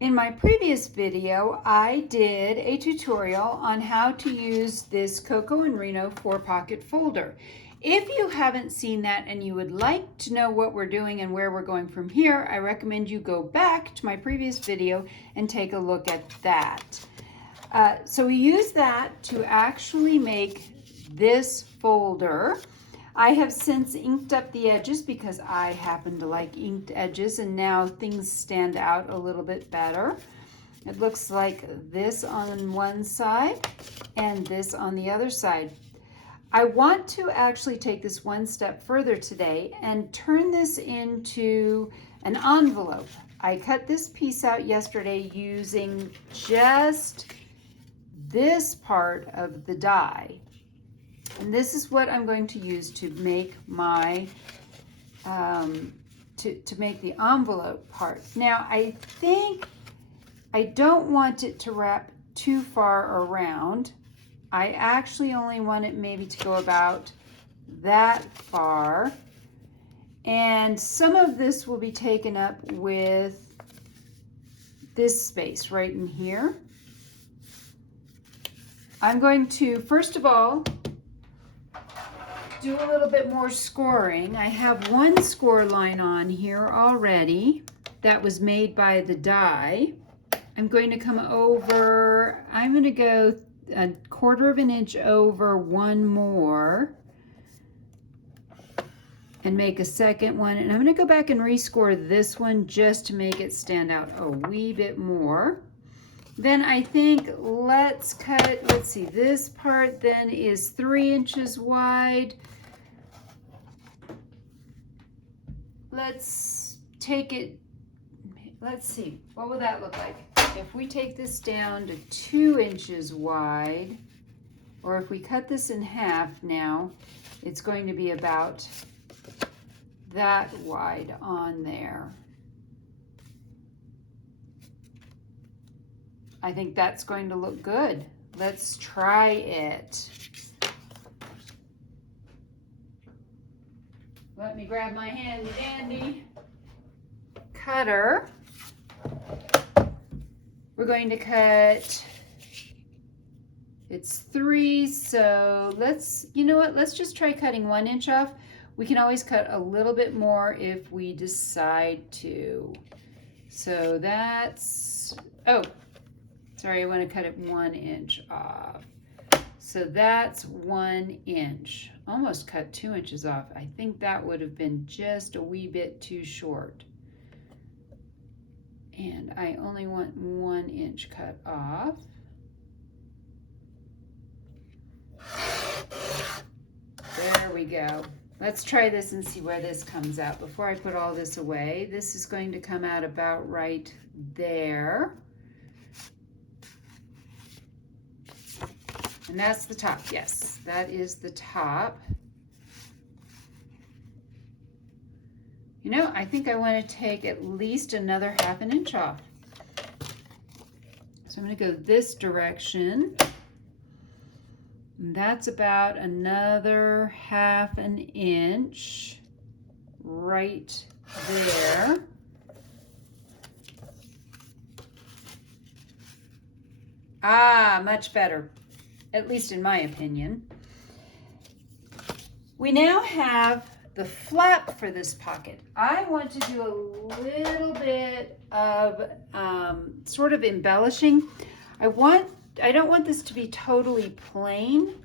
In my previous video, I did a tutorial on how to use this Coco and Reno 4-pocket folder. If you haven't seen that and you would like to know what we're doing and where we're going from here, I recommend you go back to my previous video and take a look at that. So we use that to actually make this folder. I have since inked up the edges because I happen to like inked edges, and now things stand out a little bit better. It looks like this on one side and this on the other side. I want to actually take this one step further today and turn this into an envelope. I cut this piece out yesterday using just this part of the die. And this is what I'm going to use to make my, to make the envelope part. Now, I think I don't want it to wrap too far around. I actually only want it maybe to go about that far. And some of this will be taken up with this space right in here. I'm going to, first of all, do a little bit more scoring. I have one score line on here already that was made by the die. I'm going to come over, I'm going to go 1/4 of an inch over one more and make a second one. And I'm going to go back and rescore this one just to make it stand out a wee bit more. Then I think let's see, this part then is 3 inches wide. Let's take it, let's see, what will that look like? If we take this down to 2 inches wide, or if we cut this in half now, it's going to be about that wide on there. I think that's going to look good. Let's try it. Let me grab my handy dandy cutter. We're going to cut, it's 3, so let's, you know what, let's just try cutting 1 inch off. We can always cut a little bit more if we decide to. So that's, oh, sorry, I want to cut it 1 inch off. So that's 1 inch. Almost cut 2 inches off. I think that would have been just a wee bit too short. And I only want 1 inch cut off. There we go. Let's try this and see where this comes out before I put all this away. This is going to come out about right there. And that's the top, yes, that is the top. You know, I think I want to take at least another 1/2 inch off. So I'm going to go this direction. And that's about another 1/2 inch right there. Ah, much better. At least in my opinion. We now have the flap for this pocket. I want to do a little bit of sort of embellishing. I don't want this to be totally plain.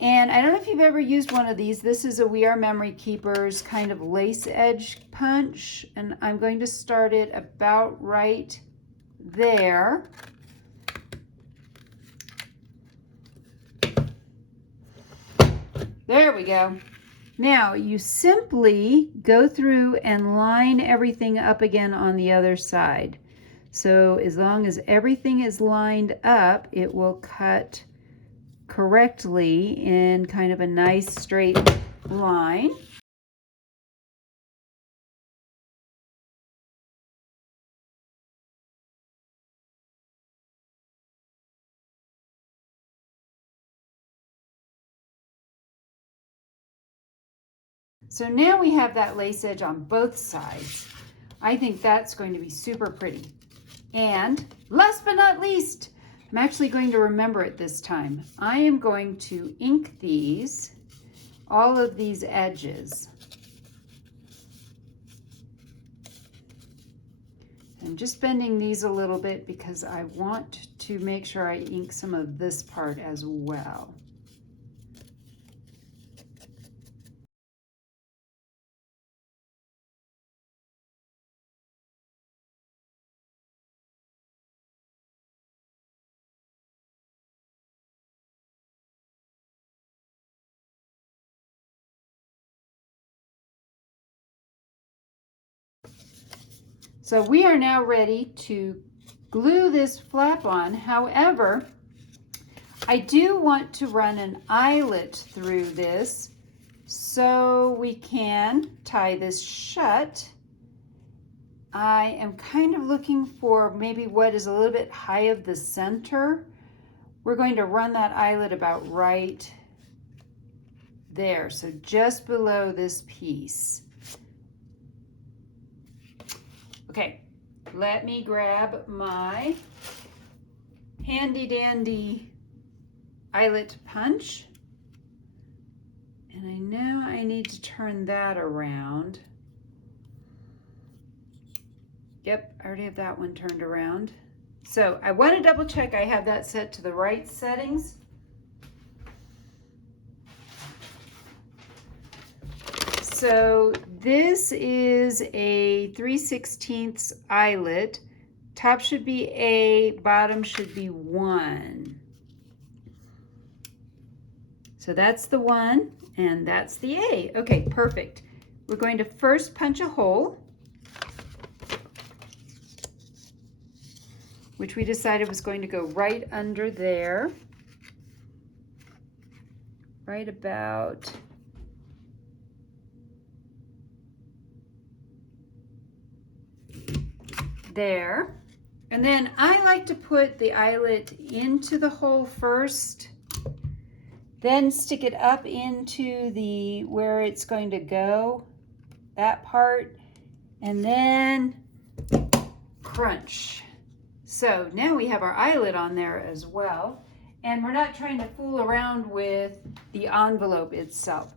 And I don't know if you've ever used one of these. This is a We Are Memory Keepers kind of lace edge punch. And I'm going to start it about right there. There we go. Now you simply go through and line everything up again on the other side. So as long as everything is lined up, it will cut correctly in kind of a nice straight line. So now we have that lace edge on both sides. I think that's going to be super pretty. And last but not least, I'm actually going to remember it this time. I am going to ink these, all of these edges. I'm just bending these a little bit because I want to make sure I ink some of this part as well. So we are now ready to glue this flap on. However, I do want to run an eyelet through this so we can tie this shut. I am kind of looking for maybe what is a little bit high of the center. We're going to run that eyelet about right there, so just below this piece. Okay, let me grab my handy dandy eyelet punch. And I know I need to turn that around. Yep, I already have that one turned around. So I want to double check I have that set to the right settings. So this is a 3/16 eyelet. Top should be A, bottom should be 1. So that's the 1 and that's the A. Okay, perfect. We're going to first punch a hole, which we decided was going to go right under there, right about there. And then I like to put the eyelet into the hole first, then stick it up into the where it's going to go, that part, and then crunch. So now we have our eyelet on there as well, and we're not trying to fool around with the envelope itself.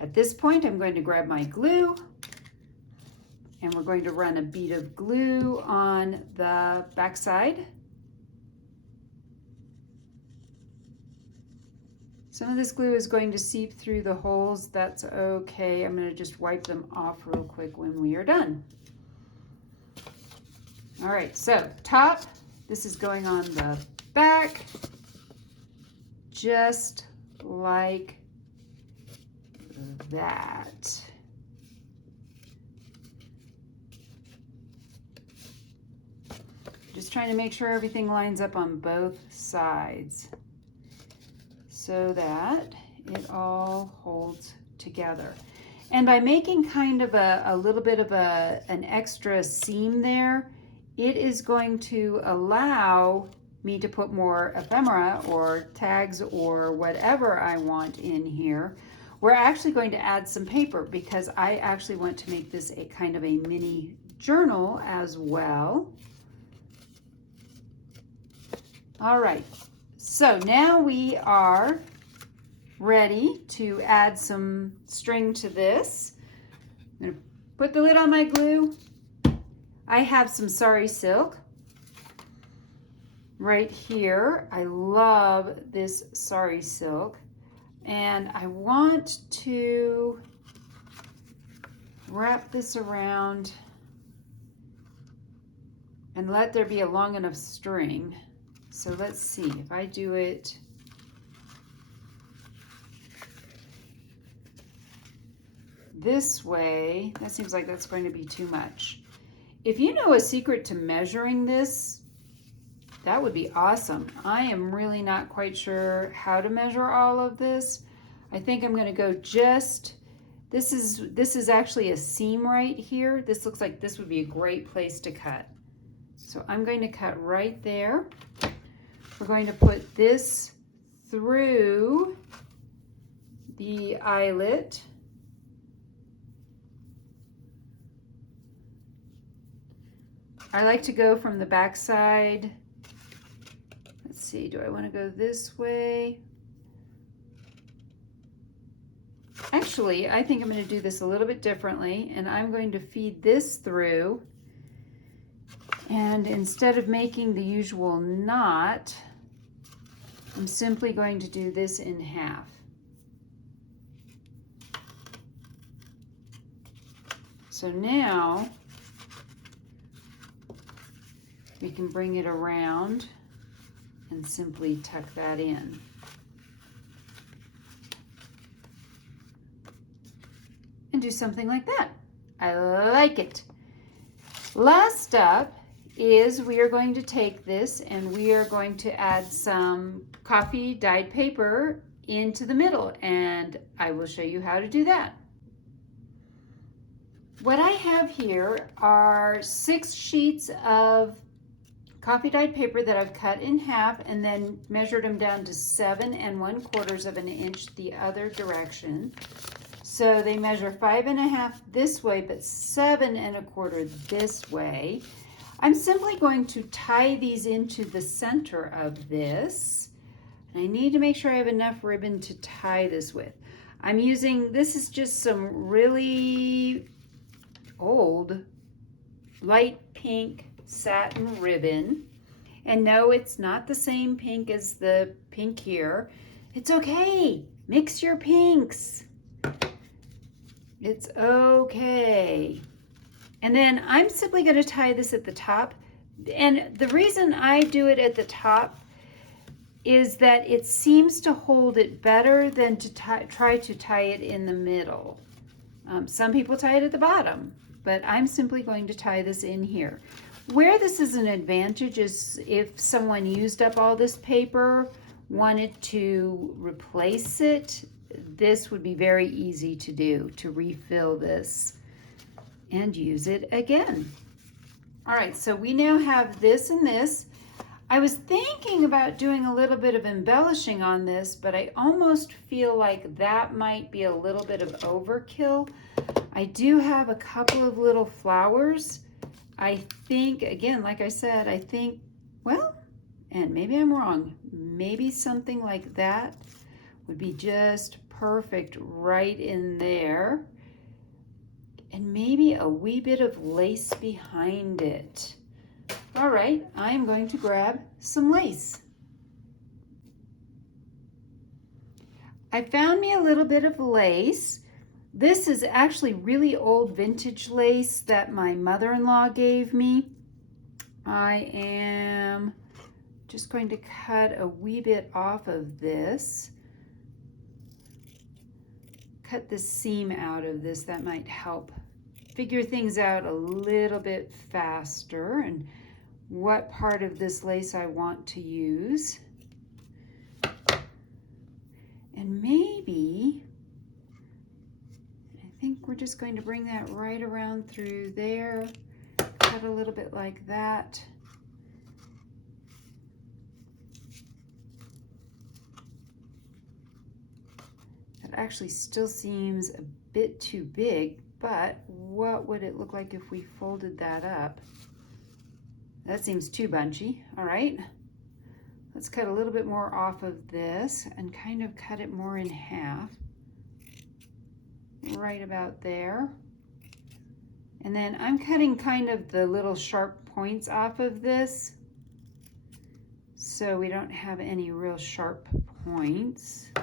At this point, I'm going to grab my glue, and we're going to run a bead of glue on the back side. Some of this glue is going to seep through the holes. That's okay. I'm going to just wipe them off real quick when we are done. All right, so top, this is going on the back, just like that. Just trying to make sure everything lines up on both sides so that it all holds together. And by making kind of a little bit of an extra seam there, it is going to allow me to put more ephemera or tags or whatever I want in here. We're actually going to add some paper because I actually want to make this a kind of a mini journal as well. All right, so now we are ready to add some string to this. I'm gonna put the lid on my glue. I have some sari silk right here. I love this sari silk, and I want to wrap this around and let there be a long enough string. So let's see if I do it this way. That seems like that's going to be too much. If you know a secret to measuring this, that would be awesome. I am really not quite sure how to measure all of this. I think I'm going to go just, this is actually a seam right here. This looks like this would be a great place to cut. So I'm going to cut right there. We're going to put this through the eyelet. I like to go from the back side. Let's see, do I want to go this way? Actually, I think I'm going to do this a little bit differently, and I'm going to feed this through. And instead of making the usual knot, I'm simply going to do this in half. So now we can bring it around and simply tuck that in. And do something like that. I like it. Last up is we are going to take this and we are going to add some coffee dyed paper into the middle, and I will show you how to do that. What I have here are 6 sheets of coffee dyed paper that I've cut in half and then measured them down to 7 1/4 of an inch the other direction. So they measure 5 1/2 this way, but 7 1/4 this way. I'm simply going to tie these into the center of this. And I need to make sure I have enough ribbon to tie this with. I'm using, this is just some really old light pink satin ribbon. And no, it's not the same pink as the pink here. It's okay. Mix your pinks. It's okay. And then I'm simply going to tie this at the top. And the reason I do it at the top is that it seems to hold it better than to try to tie it in the middle. Some people tie it at the bottom, but I'm simply going to tie this in here. Where this is an advantage is if someone used up all this paper, wanted to replace it, this would be very easy to do, to refill this and use it again. All right, so we now have this and this. I was thinking about doing a little bit of embellishing on this, but I almost feel like that might be a little bit of overkill. I do have a couple of little flowers. I think, again, like I said, I think, well, and maybe I'm wrong, maybe something like that would be just perfect right in there. And maybe a wee bit of lace behind it. All right, I'm going to grab some lace. I found me a little bit of lace. This is actually really old vintage lace that my mother-in-law gave me. I am just going to cut a wee bit off of this. Cut the seam out of this, that might help figure things out a little bit faster and what part of this lace I want to use. And maybe, I think we're just going to bring that right around through there, cut a little bit like that. That actually still seems a bit too big, but what would it look like if we folded that up? That seems too bunchy. All right, let's cut a little bit more off of this and kind of cut it more in half, right about there. And then I'm cutting kind of the little sharp points off of this so we don't have any real sharp points. I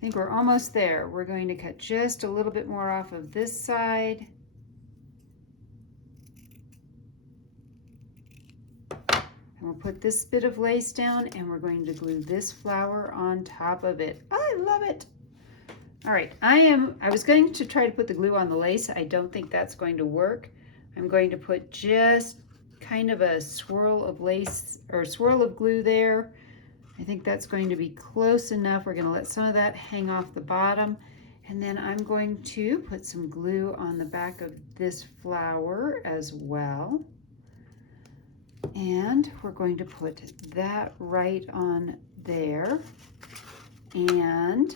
think we're almost there. We're going to cut just a little bit more off of this side. And we'll put this bit of lace down and we're going to glue this flower on top of it. I love it. All right, I was going to try to put the glue on the lace. I don't think that's going to work. I'm going to put just kind of a swirl of lace or swirl of glue there. I think that's going to be close enough. We're going to let some of that hang off the bottom. And then I'm going to put some glue on the back of this flower as well. And we're going to put that right on there. And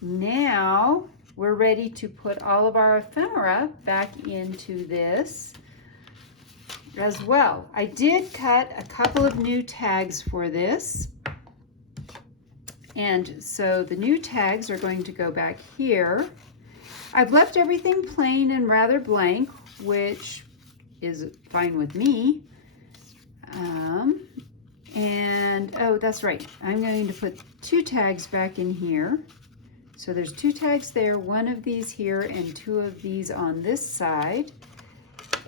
now we're ready to put all of our ephemera back into this as well. I did cut a couple of new tags for this. And so the new tags are going to go back here. I've left everything plain and rather blank, which is fine with me. And oh, that's right. I'm going to put 2 tags back in here. So there's 2 tags there, 1 of these here and 2 of these on this side.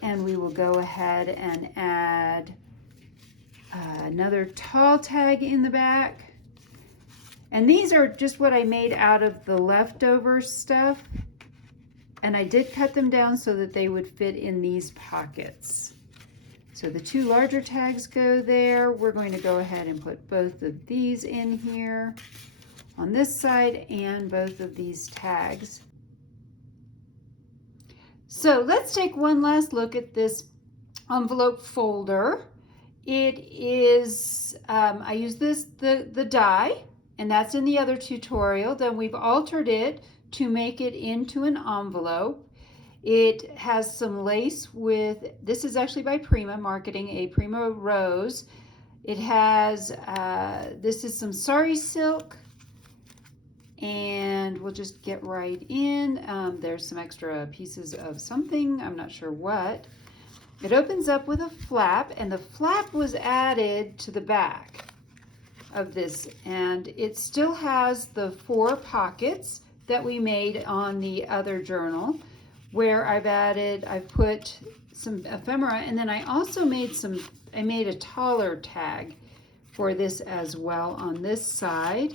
And we will go ahead and add another tall tag in the back. And these are just what I made out of the leftover stuff. And I did cut them down so that they would fit in these pockets. So the 2 larger tags go there. We're going to go ahead and put both of these in here on this side and both of these tags. So let's take one last look at this envelope folder. It is, I use the die, and that's in the other tutorial. Then we've altered it to make it into an envelope. It has some lace with, this is actually by Prima Marketing, a Prima Rose. It has, this is some sari silk, and we'll just get right in. There's some extra pieces of something, I'm not sure what. It opens up with a flap, and the flap was added to the back of this, and it still has the 4 pockets that we made on the other journal, where I've put some ephemera, and then I also made I made a taller tag for this as well on this side.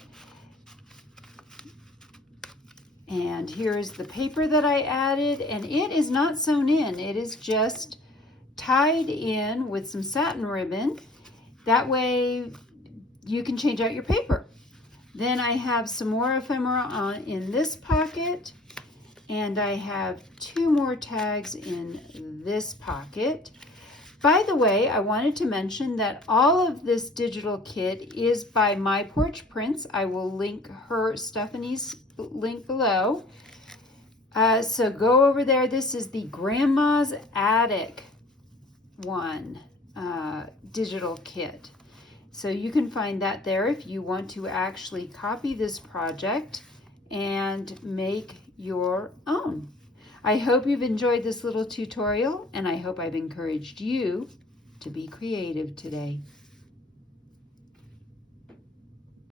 And here is the paper that I added, and it is not sewn in, it is just tied in with some satin ribbon. That way you can change out your paper. Then I have some more ephemera in this pocket, and I have 2 more tags in this pocket. By the way, I wanted to mention that all of this digital kit is by My Porch Prints. I will link Stephanie's link below. So go over there. This is the Grandma's Attic one digital kit. So you can find that there if you want to actually copy this project and make your own. I hope you've enjoyed this little tutorial, and I hope I've encouraged you to be creative today.